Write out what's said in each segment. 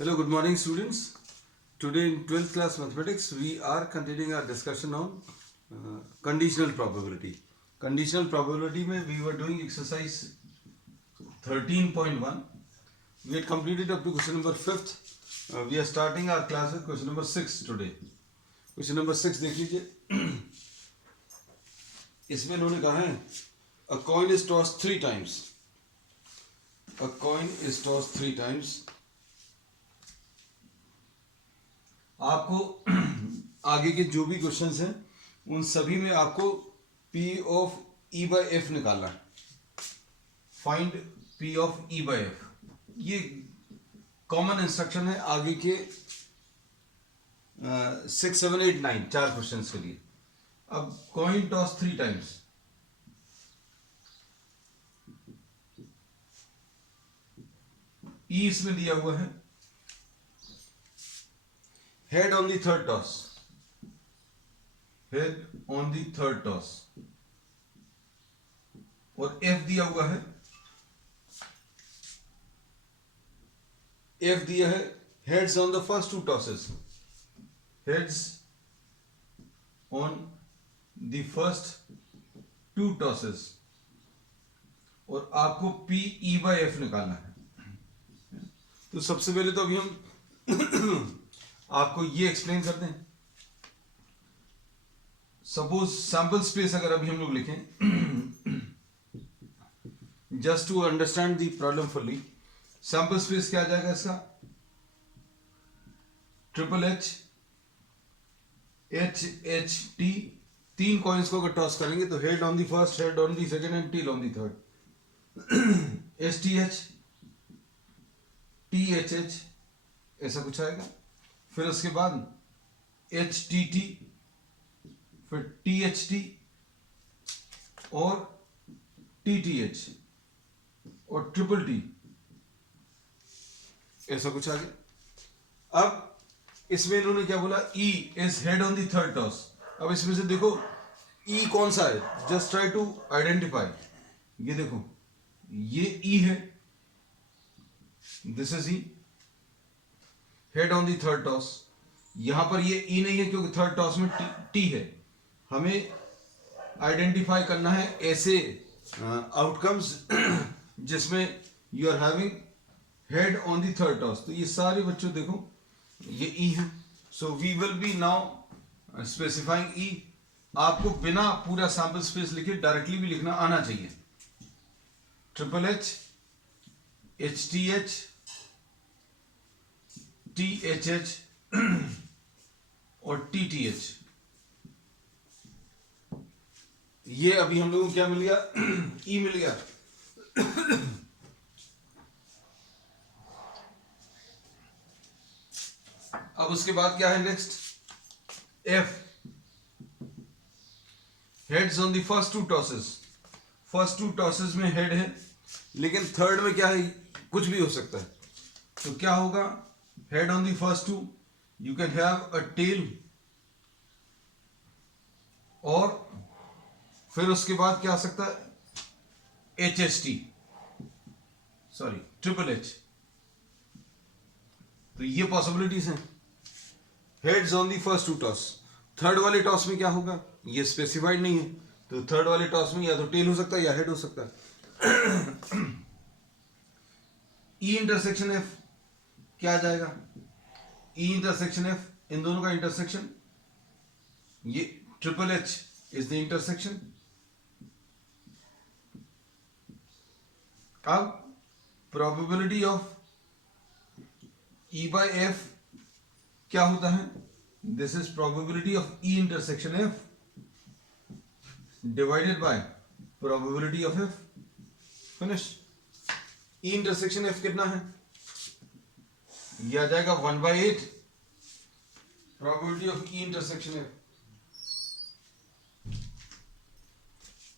Hello, good morning students. Today in 12th class mathematics we are continuing our discussion on conditional probability. Conditional probability में we were doing exercise 13.1. We had completed up to question number 5th. We are starting our class with question number 6 today. Question number 6 देख लीजिए. इसमें इन्होंने कहा है a coin is tossed 3 times. A coin is tossed 3 times. आपको आगे के जो भी क्वेश्चंस हैं उन सभी में आपको P of E by F निकालना है. Find P of E by F. ये कॉमन इंस्ट्रक्शन है आगे के 6, 7, 8, 9 4 क्वेश्चंस के लिए. अब कॉइन टॉस 3 टाइम्स. E इसमें दिया हुआ है. Head on the third toss. Head on the third toss. और F दिया हुआ है. F दिया है heads on the first 2 tosses. Heads on the first 2 tosses. और आपको P E by F निकालना है. तो सबसे पहले तो अभी हम आपको ये एक्सप्लेन कर दें. सपोज सैंपल स्पेस अगर अभी हम लोग लिखें, just to understand the problem fully, sample space क्या आ जाएगा इसका? Triple H H H T. 3 coins को अगर टॉस करेंगे तो head on the first, head on the second and tail on the third. H T H, T H H, ऐसा कुछ आएगा. फिर उसके बाद एच टी टी, फिर टी एच टी और टी टी एच और ट्रिपल टी, ऐसा कुछ आ गया. अब इसमें इन्होंने क्या बोला? E is head on the third toss. अब इसमें से देखो ई कौन सा है, जस्ट ट्राई टू आइडेंटिफाई. ये देखो ये ई है, this is E, head on the third toss. यहां पर ये ई नहीं है क्योंकि थर्ड टॉस में टी है. हमें आइडेंटिफाई करना है ऐसे आउटकम्स जिसमें you are having head on the third toss. तो ये सारे बच्चों देखो ये ई है. So we will be now specifying E. आपको बिना पूरा सैंपल स्पेस लिखे डायरेक्टली भी लिखना आना चाहिए. Triple H, H T H, T H H और टी टी एच. ये अभी हम लोगों को क्या मिल गया? ई मिल गया. अब उसके बाद क्या है next? F, heads on the first 2 tosses. First 2 tosses में हेड है, लेकिन थर्ड में क्या है? कुछ भी हो सकता है. तो क्या होगा? Head on the first 2, you can have a tail, और फिर उसके बाद क्या आ सकता है? H H T, sorry triple H. तो ये पॉसिबिलिटीज हैं. Heads on the first 2 toss. Third वाले टॉस में क्या होगा ये स्पेसिफाइड नहीं है. तो थर्ड वाले टॉस में या तो टेल हो सकता है या हेड हो सकता है. ई इंटरसेक्शन एफ क्या आ जाएगा? E इंटरसेक्शन F, इन दोनों का इंटरसेक्शन. ये triple H is the intersection. अब probability of E by F क्या होता है? This is probability of E intersection F divided by probability of F. Finish. E intersection F कितना है? ये आ जाएगा 1/8 प्रोबेबिलिटी ऑफ E इंटरसेक्शन है,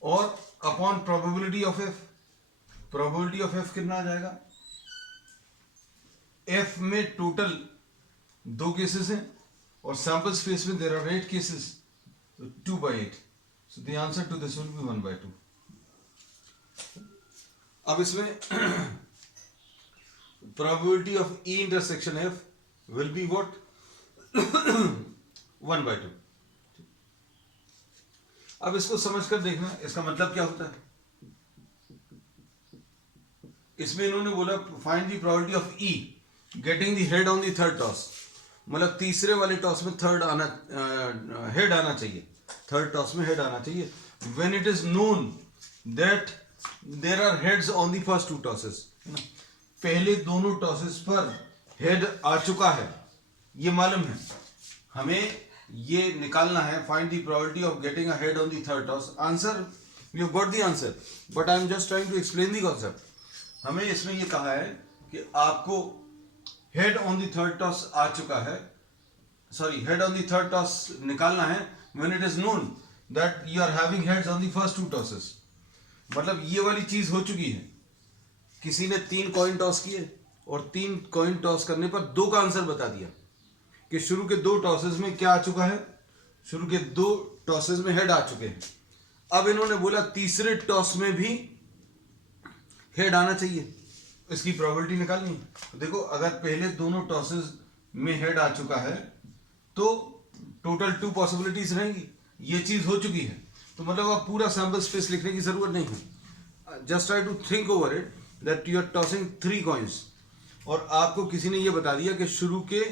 और upon probability of F. Probability of F कितना आ जाएगा? F में टोटल 2 केसेस हैं और सैंपल स्पेस में देयर आर 8 केसेस, तो 2/8. So the answer to this will be 1/2. अब इसमें probability of E intersection F will be what? 1/2. अब इसको समझकर देखना, इसका मतलब क्या होता है। इसमें इन्होंने बोला find the probability of E getting the head on the third toss, मतलब तीसरे वाले टॉस में हेड आना चाहिए, थर्ड टॉस में हेड आना चाहिए। When it is known that there are heads on the first two tosses, है ना, पहले दोनों टॉसेस पर हेड आ चुका है, ये मालूम है, हमें ये निकालना है, find the probability of getting a head on the third toss. Answer we have got the answer, but I am just trying to explain the concept. हमें इसमें ये कहा है कि आपको head on the third toss आ चुका है, sorry head on the third toss निकालना है when it is known that you are having heads on the first two tosses. मतलब ये वाली चीज हो चुकी है, किसी ने 3 कॉइन टॉस किए और 3 कॉइन टॉस करने पर 2 का आंसर बता दिया कि शुरू के 2 टॉसेस में क्या आ चुका है, शुरू के 2 टॉसेस में हेड आ चुके हैं। अब इन्होंने बोला तीसरे टॉस में भी हेड आना चाहिए, इसकी प्रोबेबिलिटी निकालनी है। देखो अगर पहले दोनों टॉसेस में हेड आ चुका है तो टोटल 2 पॉसिबिलिटीज रहेंगी, ये चीज हो चुकी है, तो मतलब आप पूरा सैंपल स्पेस लिखने की जरूरत नहीं है। Just try to think over it that you are tossing 3 coins और आपको किसी ने ये बता दिया कि शुरू के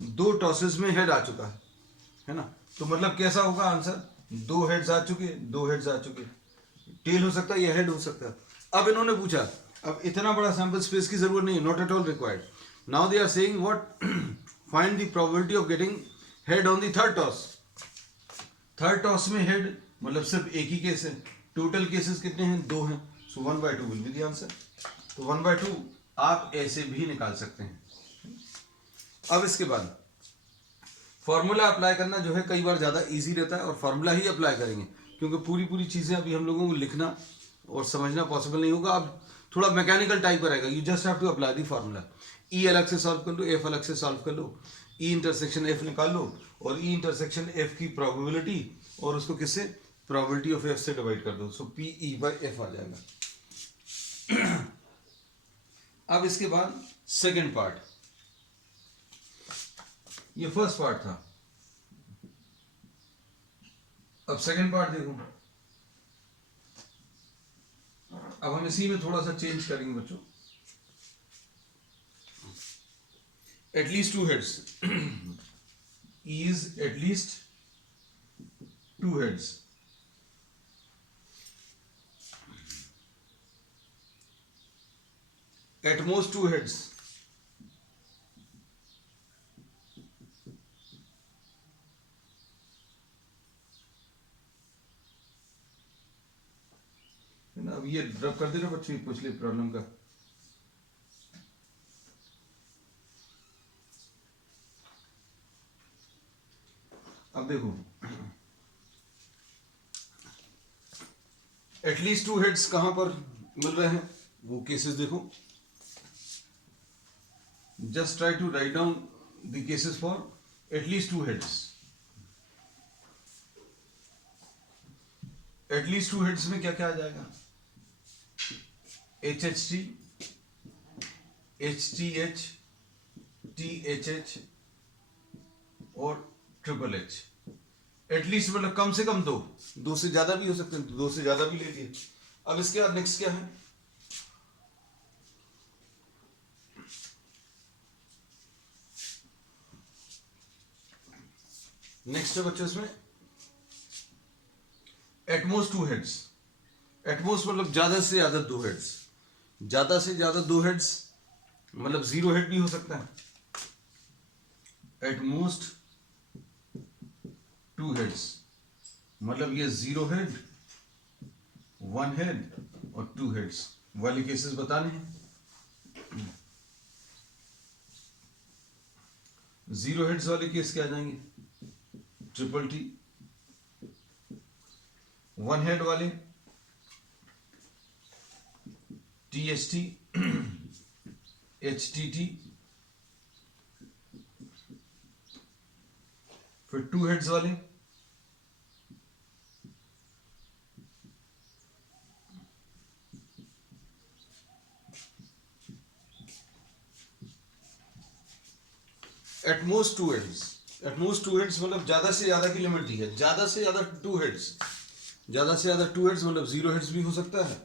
2 टॉसेस में हेड आ चुका है ना, तो मतलब कैसा होगा आंसर, 2 हेड्स आ चुके, 2 हेड्स आ चुके, टेल हो सकता है या हेड हो सकता है। अब इन्होंने पूछा, अब इतना बड़ा सैंपल स्पेस की जरूरत नहीं है, not at all required. Now they are saying what, find the probability of getting head on the third toss. Third toss में हेड मतलब सिर्फ एक ही केस है, टोटल केसेस कितने हैं, 2 हैं, so 1/2 will be the answer. तो 1/2 आप ऐसे भी निकाल सकते हैं। अब इसके बाद फॉर्मूला अप्लाई करना जो है कई बार ज़्यादा इजी रहता है, और फॉर्मूला ही अप्लाई करेंगे क्योंकि पूरी चीज़ें अभी हम लोगों को लिखना और समझना पॉसिबल नहीं होगा। अब थोड़ा मैकेनिकल टाइप का रहेगा, you just have to apply the formula. E अलग से सॉल्व कर लो, एफ अलग से सॉल्व कर लो, ई इंटरसेक्शन एफ निकाल लो और ई इंटरसेक्शन एफ की प्रोबेबिलिटी और उसको किससे, प्रोबेबिलिटी ऑफ एफ से डिवाइड कर दो, सो पी ई बाई एफ आ जाएगा। अब इसके बाद सेकेंड पार्ट, ये फर्स्ट पार्ट था, अब सेकेंड पार्ट देखो। अब हम इसी में थोड़ा सा चेंज करेंगे बच्चों, at least 2 heads is at least 2 heads, at most 2 heads, अब ये ड्रॉप कर देना बच्चों पिछले प्रॉब्लम का। अब देखो एटलीस्ट 2 हेड्स कहां पर मिल रहे हैं, वो केसेस देखो, just try to write down the cases for at least 2 heads. At least 2 heads में क्या क्या आ जाएगा, HHT, HTH, THH और HHH। एटलीस्ट मतलब कम से कम 2 से ज्यादा भी हो सकते हैं, 2 से ज्यादा भी ले लिए। अब इसके बाद नेक्स्ट क्या है, नेक्स्ट है बच्चों इसमें एटमोस्ट 2 हेड्स। एटमोस्ट मतलब ज्यादा से ज्यादा 2 हेड्स, ज्यादा से ज्यादा 2 हेड्स मतलब 0 हेड भी हो सकता है। एटमोस्ट 2 हेड्स मतलब ये 0 हेड, 1 हेड और 2 हेड्स वाले केसेस बताने हैं। 0 हेड्स वाले केस क्या आ जाएंगे, ट्रिपल टी। 1 हेड वाले THT, HTT, फिर 2 हेड्स वाले at most two heads, at most two heads मतलब ज्यादा से ज्यादा की लिमिट दी है, ज्यादा से ज्यादा टू हेड्स, ज्यादा से ज्यादा टू हेड्स मतलब 0 हेड्स भी हो सकता है।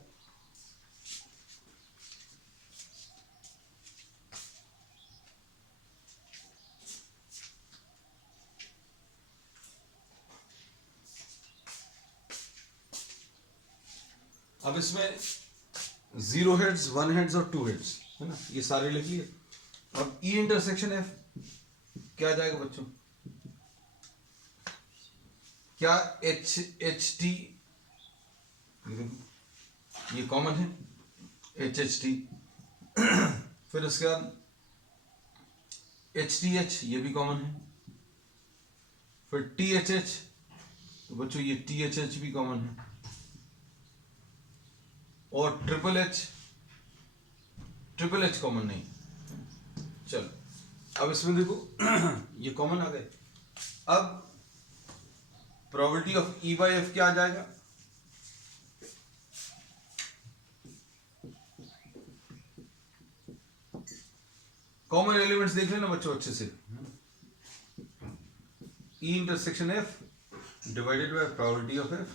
अब इसमें 0 हेड्स, 1 हेड्स और 2 हेड्स है ना, ये सारे लिख लिए। अब ई इंटरसेक्शन एफ क्या आ जाएगा बच्चों? क्या एच टी, ये कॉमन है एच टी, फिर उसके बाद एच ये भी कॉमन है, फिर THH, तो बच्चों ये THH भी कॉमन है, और ट्रिपल एच कॉमन नहीं। चलो अब इसमें देखो ये कॉमन आ गए। अब probability of E by F क्या आ जाएगा? कॉमन एलिमेंट्स देख लेना बच्चों अच्छे से। E intersection F divided by probability of F.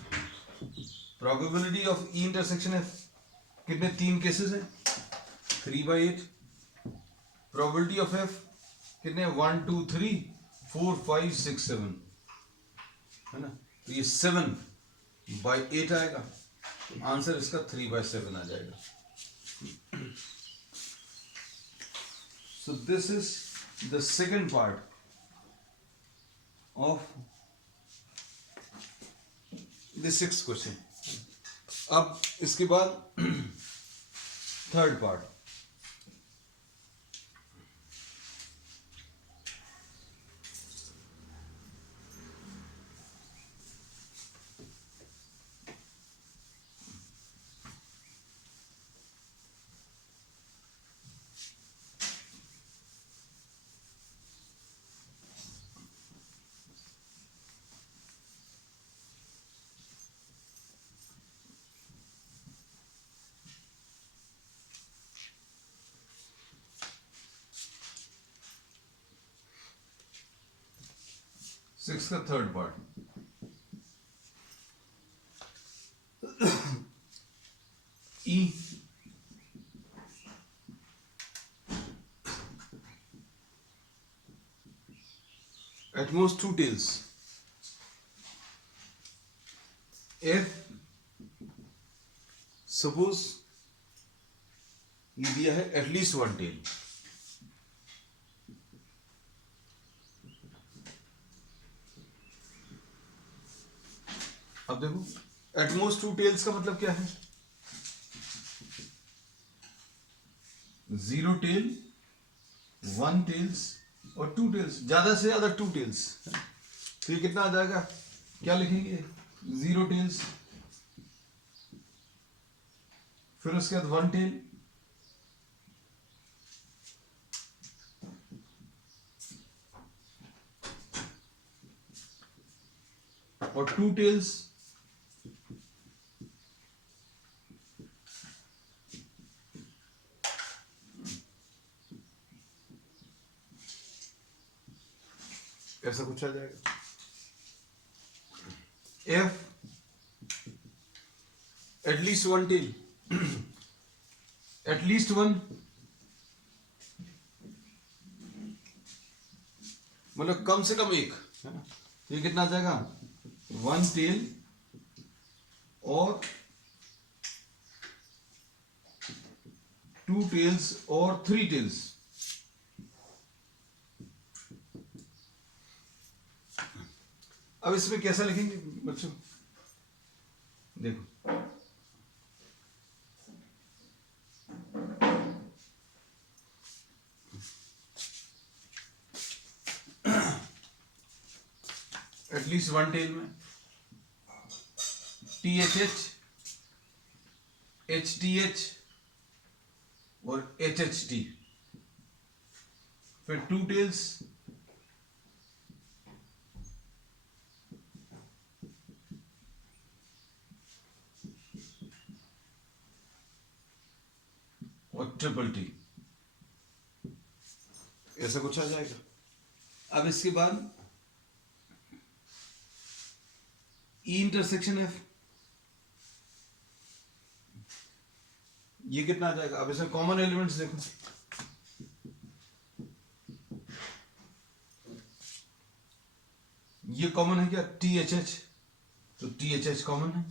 Probability of E intersection F कितने, 3 केसेस हैं, 3/8। प्रोबेबिलिटी ऑफ एफ कितने, 1 2 3 4 5 6 7 है ना, तो ये 7/8 आएगा, तो आंसर इसका 3/7 आ जाएगा। So this is the second part of the 6th question. अब इसके बाद थर्ड पार्ट। सिक्स का third part. E at most 2 tails, if suppose ये दिया है at least 1 tail, अब देखो at most 2 tails का मतलब क्या है, 0 tail, 1 tails और 2 tails, ज्यादा से ज्यादा 2 tails, तो ये कितना आ जाएगा, क्या लिखेंगे, 0 tails, फिर उसके बाद 1 tail, और 2 tails, ऐसा कुछ आ जाएगा। F at least 1 tail, at least 1 मतलब कम से कम एक है ना, ये कितना आ जाएगा, 1 tail और 2 tails और 3 tails। अब इसमें कैसा लिखेंगे बच्चों, देखो एटलीस्ट 1 टेल में THH, HTH और HHT, फिर 2 टेल्स, और ट्रिपल T, ऐसा कुछ आ जाएगा। अब इसके बाद ई इंटरसेक्शन एफ, ये कितना आ जाएगा? अब इसमें कॉमन एलिमेंट्स देखो, ये कॉमन है क्या? टी एच एच, तो टी एच एच कॉमन है,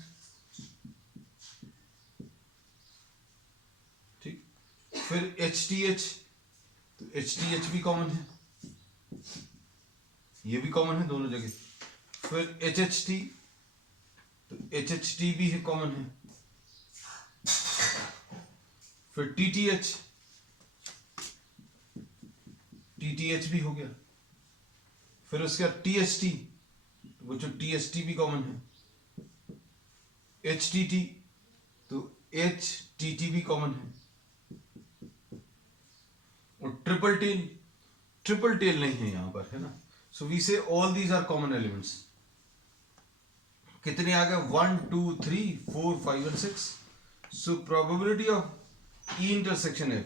ठीक। फिर एच टी एच, तो एच टी एच भी कॉमन है, ये भी कॉमन है दोनों जगह। फिर एच एच टी, तो एच एच टी भी है कॉमन है। फिर T T H, T T H भी हो गया। फिर उसके बाद टी एच टी, वो जो टी एच टी भी कॉमन है। एच टी टी, तो एच टी टी भी कॉमन है। और ट्रिपल टेल, ट्रिपल टेल नहीं है यहां पर, है ना। So we say all these are common elements. कितने आ गए? 1 2 3 4 5 और 6। So probability of E intersection F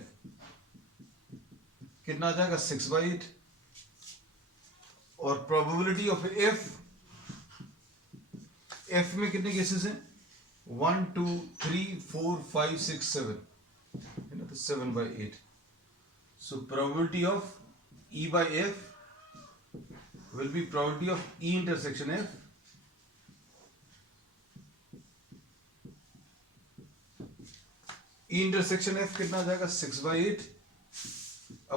कितना आ जाएगा? 6/8। और प्रोबेबिलिटी ऑफ एफ, एफ में कितने केसेस हैं? 1 2 3 4 5 6 7, है ना, तो 7/8। So probability of E by F will be probability of E intersection F E intersection F कितना आ जाएगा? 6/8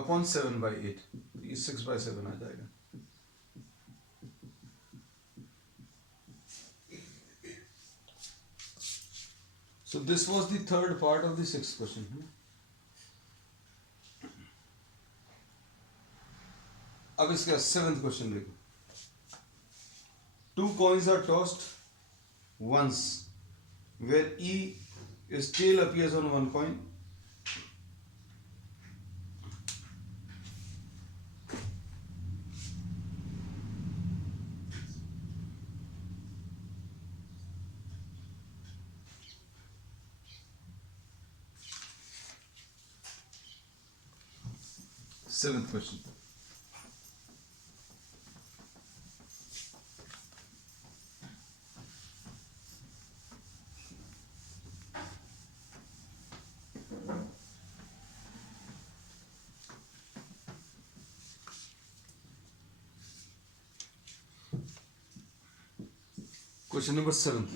अपॉन 7/8, ये 6/7 आ जाएगा। So this was the third part of the sixth question. अब इसका सेवेंथ क्वेश्चन देखो। 2 coins are tossed once where E's tail appears on one coin. Seventh question. Question number 7।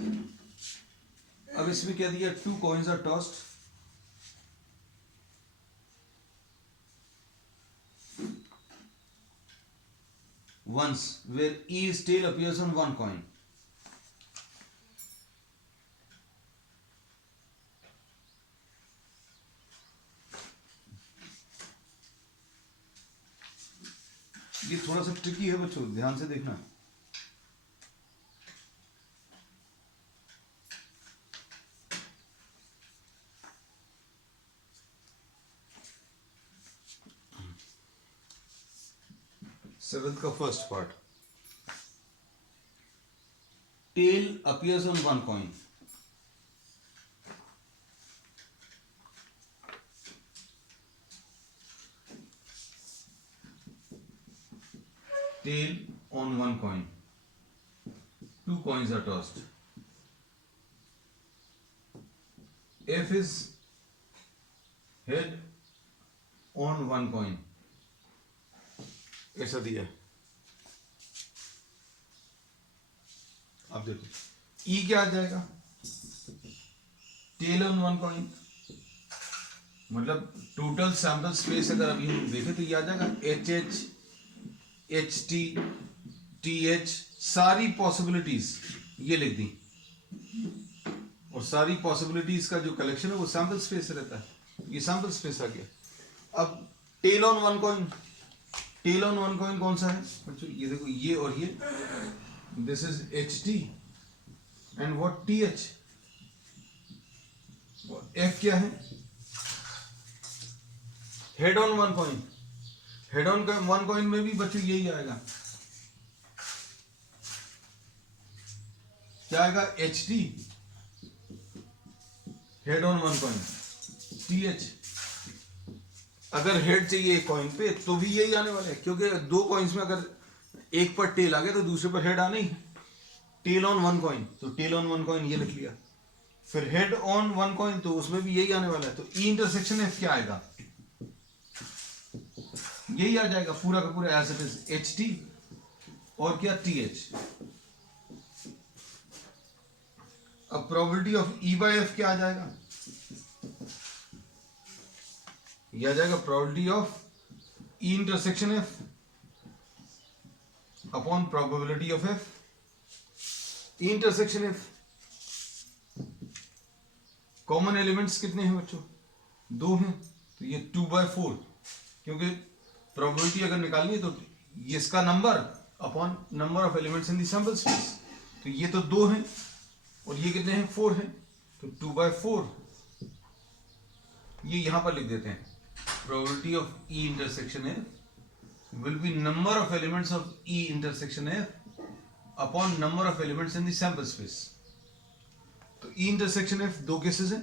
अब इसमें क्या दिया? 2 coins are tossed once where E's tail appears on one coin. ये थोड़ा सा ट्रिकी है बच्चों, ध्यान से देखना। सेवेंथ का first part, tail appears on one coin. Tail on one coin, 2 coins are tossed. F is head on one coin, ऐसा दिया। अब देखो E क्या आ जाएगा? टेल ऑन वन कॉइन, मतलब टोटल सैंपल स्पेस अगर अभी हम देखें तो ये आ जाएगा H H, H T, T H, सारी पॉसिबिलिटीज ये लिख दी। और सारी पॉसिबिलिटीज का जो कलेक्शन है वो सैंपल स्पेस रहता है, ये सैंपल स्पेस आ गया। अब tail on one coin, tail on one coin कौन सा है बच्चों? ये देखो, ये और ये, this is H T and what T H. F क्या है? Head on one coin, head on one coin में भी बच्चों यही आएगा, क्या आएगा? H T, head on one coin, T H. अगर हेड चाहिए एक कॉइन पे तो भी यही आने वाला है, क्योंकि 2 कॉइन्स में अगर एक पर टेल आ गया तो दूसरे पर हेड आना ही है। टेल ऑन वन कॉइन, तो टेल ऑन वन कॉइन ये लिख लिया। फिर हेड ऑन वन कॉइन, तो उसमें भी यही आने वाला है, तो ई इंटरसेक्शन एफ क्या आएगा, यही आ जाएगा पूरा का पूरा as it is, H T और क्या टी एच। अब probability of E by F क्या आ जाएगा, यह आ जाएगा probability of E intersection F upon probability of F. E intersection F, common elements कितने हैं बच्चों, 2 हैं, तो ये 2/4, क्योंकि प्रोबेबिलिटी अगर निकालनी है तो ये इसका number upon number of elements in the sample space, तो ये तो 2 हैं और ये कितने हैं, 4 हैं, तो 2/4 ये यहां पर लिख देते हैं। Probability of E intersection F will be number of elements of E intersection F upon number of elements in the sample space। तो E intersection F 2 केसेस हैं,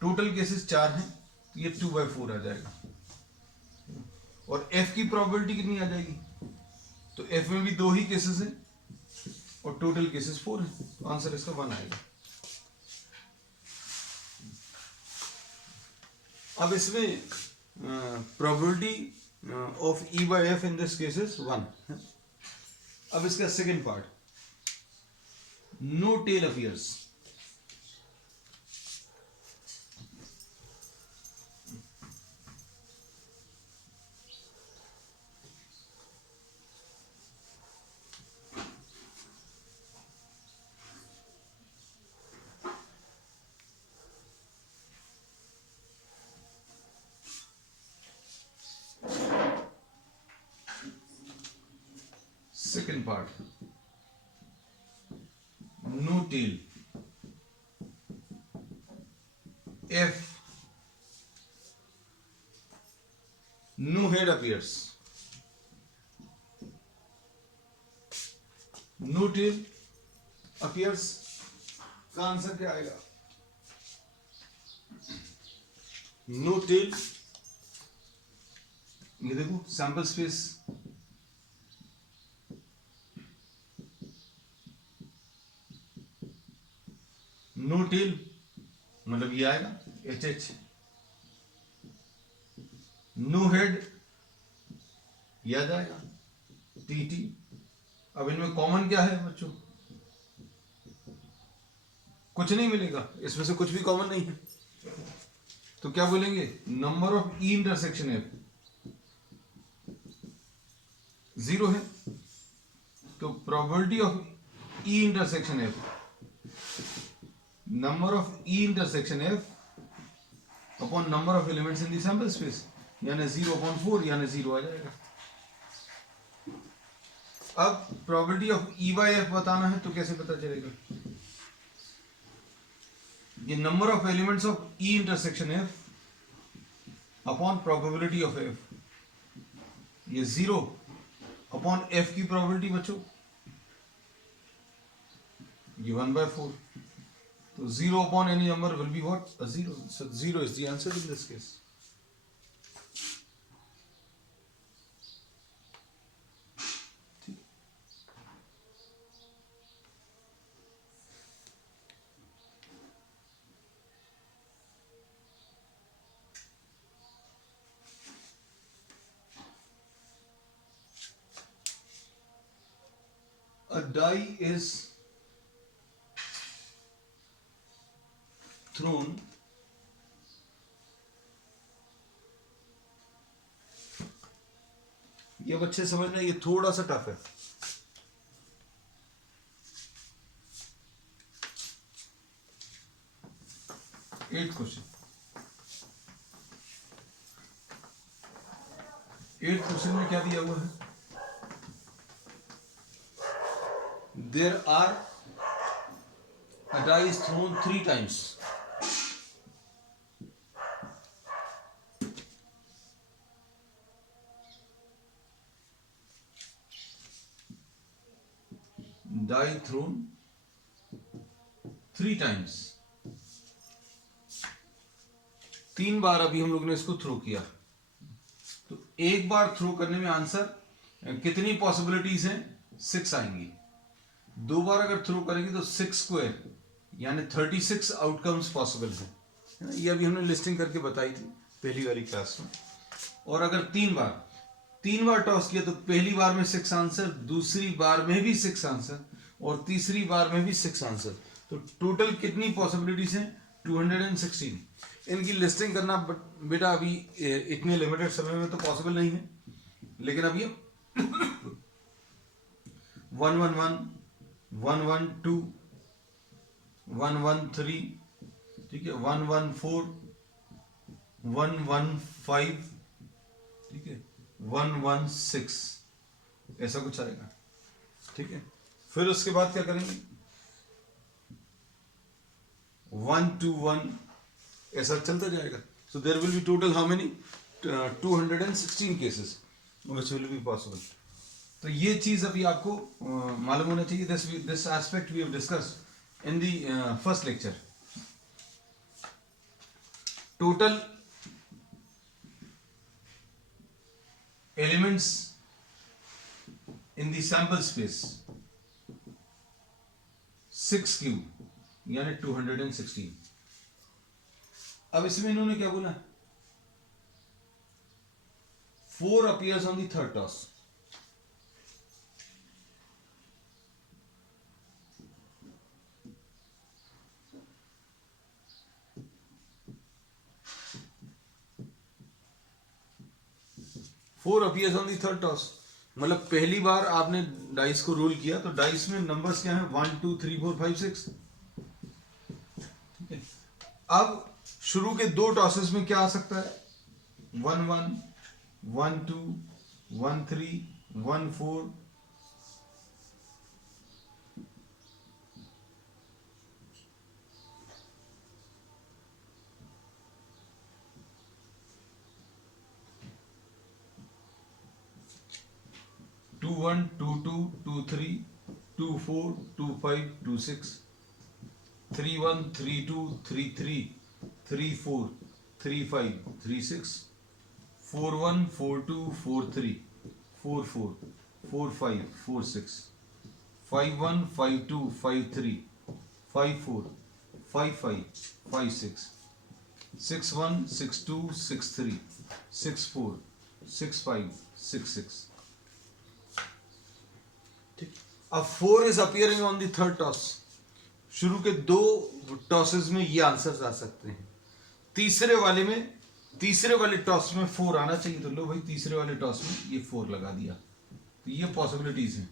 टोटल केसेस 4 हैं, तो ये 2/4 आ जाएगा। और F की प्रोबेबिलिटी कितनी आ जाएगी, तो F में भी 2 ही केसेस हैं और टोटल केसेस 4 हैं, तो आंसर इसका 1 आएगा। अब इसमें probability of E by F in this case is 1। अब इसका second part, no tail appears। Second part, no tail if no head appears। no tail appears का आंसर क्या आएगा, no tail, ये देखो सैंपल स्पेस, नो टेल मतलब ये आएगा एच एच, नो हेड ये आ जाएगा टी टी। अब इनमें कॉमन क्या है बच्चों, कुछ नहीं मिलेगा, इसमें से कुछ भी कॉमन नहीं है, तो क्या बोलेंगे, number of E intersection F 0 है, तो probability of E intersection F, number of E intersection F upon number of elements in the sample space, यानी 0/4 यानी 0 आ जाएगा। अब probability of E by F बताना है, तो कैसे पता चलेगा, ये number of elements of E intersection F upon probability of F, ये 0 अपॉन एफ की प्रोबेबिलिटी बच्चों ये 1/4, तो 0 upon any number will be what, a 0, so 0 is the answer in this case। A die is thrown ये बच्चे समझना, ये थोड़ा सा टफ है। 8th क्वेश्चन, 8th क्वेश्चन में क्या दिया हुआ है, there are a die is thrown 3 times। Die thrown 3 times, 3 बार अभी हम लोग ने इसको थ्रो किया, तो एक बार थ्रो करने में आंसर कितनी पॉसिबिलिटीज हैं? 6 आएंगी। 2 बार अगर थ्रो करेंगे तो 6 स्क्वायर यानी 36 आउटकम्स पॉसिबल है ना। ये अभी हमने लिस्टिंग करके बताई थी पहली वाली क्लास में। और अगर 3 बार टॉस किया तो पहली बार में 6 आंसर, दूसरी बार में भी 6 आंसर और तीसरी बार में भी 6 आंसर। तो टोटल कितनी पॉसिबिलिटीज हैं? 216। इनकी लिस्टिंग करना बेटा अभी इतने लिमिटेड समय में तो पॉसिबल नहीं है, लेकिन अभी 111, 112, 113, ठीक है, 114, 115, ठीक है, 116, ऐसा कुछ आएगा। ठीक है, फिर उसके बाद क्या करेंगे? 121, ऐसा चलता जाएगा। So there will be total how many? 216 cases which will be possible. तो ये चीज अभी आपको मालूम होना चाहिए। This aspect we have discussed in the first lecture. Total elements in the sample space 6 cube यानी 216। अब इसमें इन्होंने क्या बोला? 4 appears on the third toss. Four appears on the third toss, मतलब पहली बार आपने डाइस को रोल किया तो डाइस में नंबर्स क्या हैं? 1 2 3 4 5 6। ठीक है, अब शुरू के 2 टॉसेस में क्या आ सकता है? 1 1, 1 2, 1 3, 1 4, 2 1, 2 2, 2 3, 2 4, 2 5, 2 6, 3 1, 3 2, 3 3, 3 4, 3 5, 3 6, 4 1, 4 2, 4 3, 4 4, 4 5, 4 6, 5 1, 5 2, 5 3, 5 4, 5 5, 5 6, 6 1, 6 2, 6 3, 6 4, 6 5, 6 6। ठीक, अब 4 is appearing on the third toss. शुरू के 2 टॉसेस में ये आंसर्स आ सकते हैं। तीसरे वाले टॉस में 4 आना चाहिए, तो लो भाई तीसरे वाले टॉस में ये 4 लगा दिया। तो ये पॉसिबिलिटीज हैं।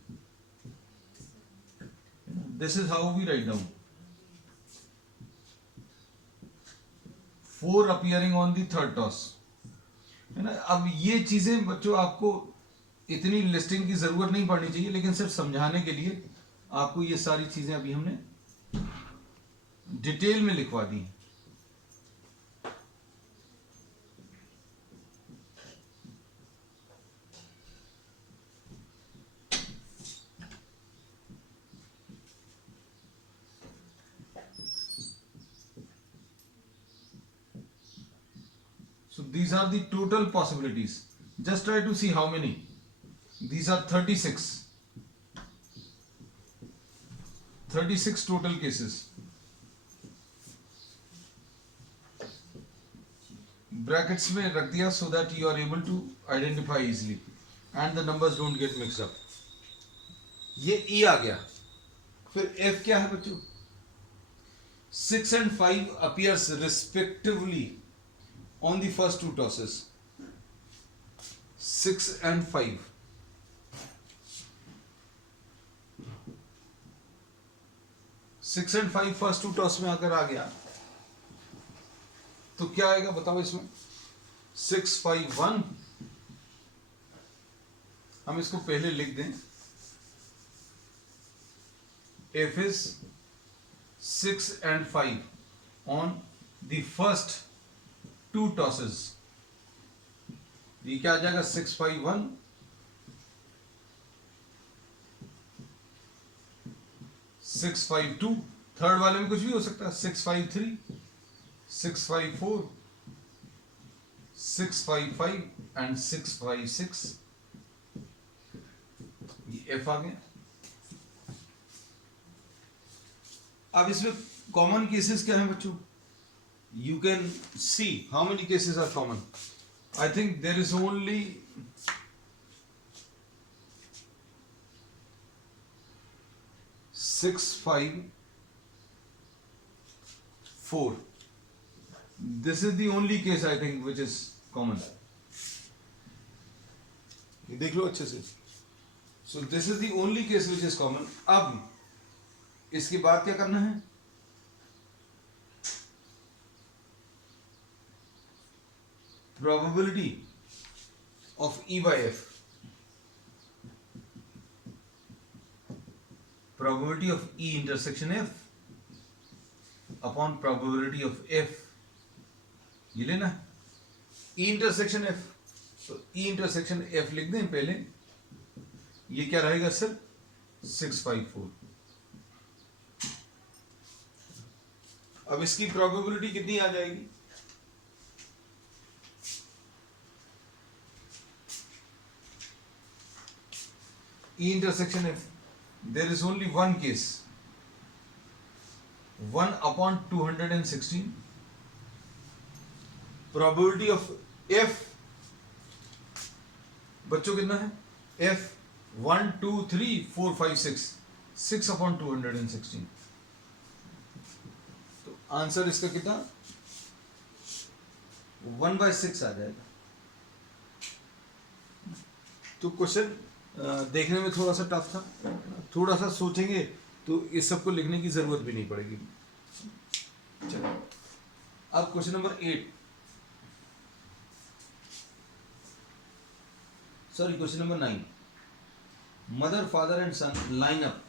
This is how we write down 4 appearing on the third toss, है ना। अब ये चीजें बच्चों आपको इतनी लिस्टिंग की जरूरत नहीं पड़नी चाहिए, लेकिन सिर्फ समझाने के लिए आपको ये सारी चीजें अभी हमने डिटेल में लिखवा दी। So these are the total possibilities. Just try to see how many. These are 36. 36 total cases. Brackets में रख दिया so that you are able to identify easily and the numbers don't get mixed up. ये E आ गया। फिर F क्या है बच्चों? 6 and 5 appears respectively on the first 2 tosses. 6 and 5. 6 and 5 first 2 toss में अगर आ गया तो क्या आएगा बताओ इसमें? 6 5 1। हम इसको पहले लिख दें। F is 6 and 5 on the first 2 tosses. ये क्या आ जाएगा? 6 5 1, 6 5 2। थर्ड वाले में कुछ भी हो सकता है। 6 5 3, 6 5 4, 6 5 5 एंड 6 5 6। ये एफ आ गया। अब इसमें कॉमन केसेस क्या हैं बच्चों? You can see how many cases are common. I think there is only 6, 5, 4. This is the only case I think which is common. ये देख लो अच्छे से। So this is the only case which is common. अब इसके बाद क्या करना है? Probability of E by F. Probability of E intersection F upon probability of F. ये लेना है E intersection F. तो E intersection F लिख दें पहले। ये क्या रहेगा सर? 654। अब इसकी प्रोबेबिलिटी कितनी आ जाएगी? E intersection F, there is only one case, 1 upon 216. Probability of F बच्चों कितना है? F 1, 2, 3, 4, 5, 6, 6 upon 216. तो आंसर इसका कितना? 1/6 आ जाएगा। तो क्वेश्चन देखने में थोड़ा सा टफ था, थोड़ा सा सोचेंगे तो इस सब को लिखने की जरूरत भी नहीं पड़ेगी। चलो अब question number 8, sorry question number 9। Mother father and son line up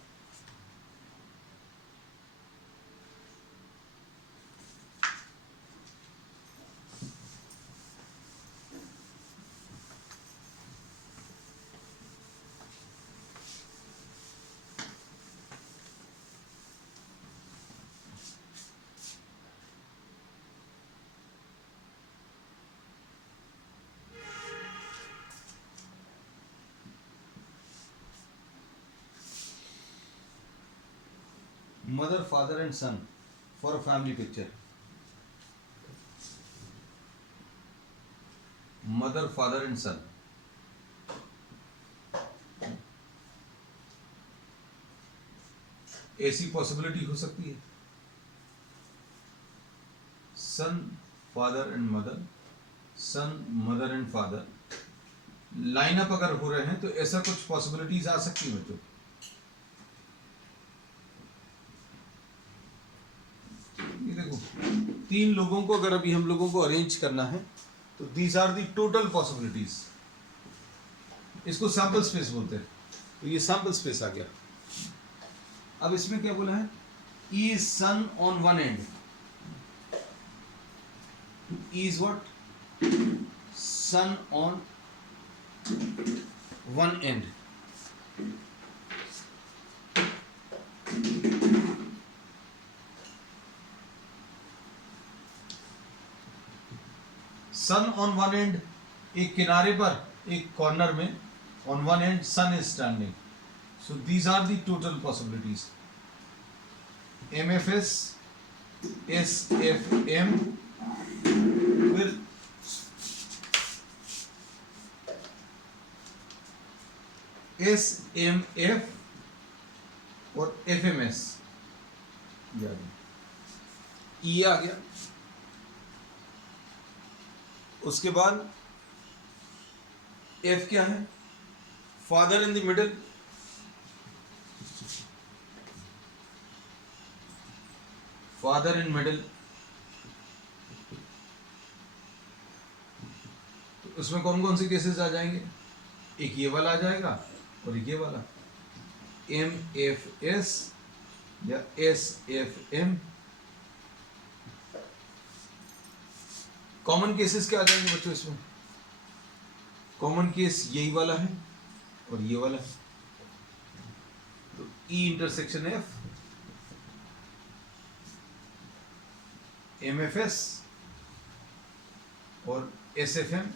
mother, father and son for a family picture. Mother, father and son. ऐसी पॉसिबिलिटी हो सकती है son father and mother, son mother and father line up अगर हो रहे हैं तो ऐसा कुछ पॉसिबिलिटीज आ सकती है बच्चों। देखो 3 लोगों को अगर अभी हम लोगों को अरेंज करना है तो these are the total possibilities. इसको सैंपल स्पेस बोलते हैं। तो ये सैंपल स्पेस आ गया। अब इसमें क्या बोला है? E is sun on one end. E is what? Sun on one end. Son on one end, एक किनारे पर एक कॉर्नर में, on one end son is standing. So these are the total possibilities. MFS, SFM, फिर SMF और FMS। E आ गया। उसके बाद F क्या है? Father in the middle, father in middle. तो उसमें कौन कौन से केसेस आ जाएंगे? एक ये वाला आ जाएगा और एक ये वाला, MFS या SFM। कॉमन केसेस क्या आ जाएंगे बच्चों इसमें? कॉमन केस यही वाला है और ये वाला है। तो E इंटरसेक्शन F, MFS और SFM,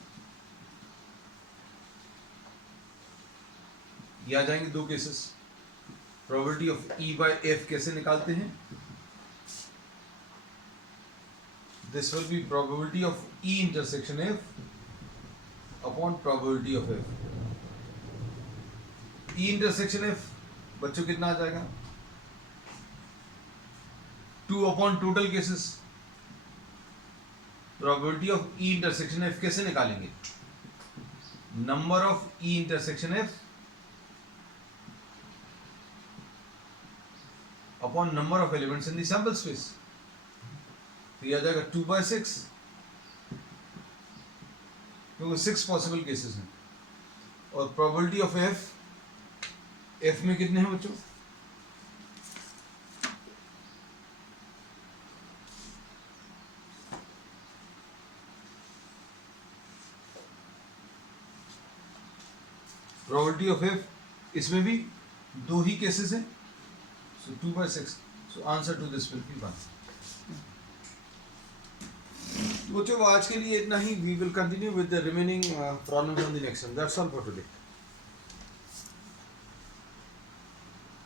ये आ जाएंगे दो cases. Probability of E by F कैसे निकालते हैं? This will B probability of E intersection F upon probability of F. E intersection F बच्चों कितना आ जाएगा? 2 upon total cases. Probability of E intersection F कैसे निकालेंगे? Number of E intersection F upon number of elements in the sample space. तो ये आ जाएगा 2/6, क्योंकि 6 possible cases हैं। और प्रोबेबिलिटी ऑफ एफ में कितने हैं बच्चों? प्रोबेबिलिटी ऑफ एफ, इसमें भी 2 ही केसेस हैं, so 2/6। So answer to this will be 1। बच्चों आज के लिए इतना ही। We will continue with the remaining problems on the next one. That's all for today.